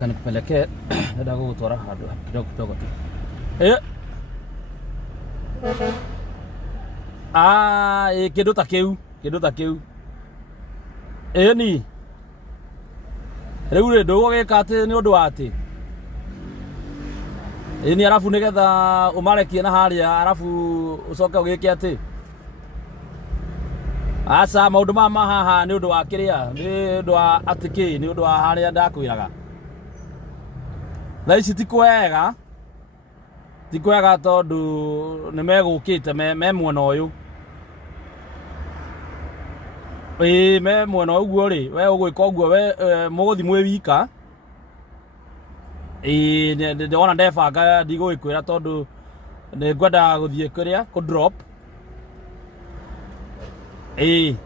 Kanipelekee nenda gũgũtwara handũ kidogo tu. Kĩndũ ta kĩu ni rĩu ndũgũgĩka atĩ nĩ ũndũ wa atĩ ni arabu nĩgetha ũmarekie na harĩa arabu ũcoke ũgĩke atĩ aca maũndũ mama haha nĩ ũndũ wa kĩrĩa nĩ ũndũ wa atĩ kĩ nĩ ũndũ wa harĩa ndakwĩraga thaa ici ti kwega tondũ nĩ megũkĩte me mwena ũyũ me mwena ũguo rĩ we ũgwĩka ũguo we mũgũthi mwĩ wika ndĩrona ndebanga ndigũgĩkwĩra tondũ nĩ ngwenda gũthiĩ kũrĩa kũ drop rĩu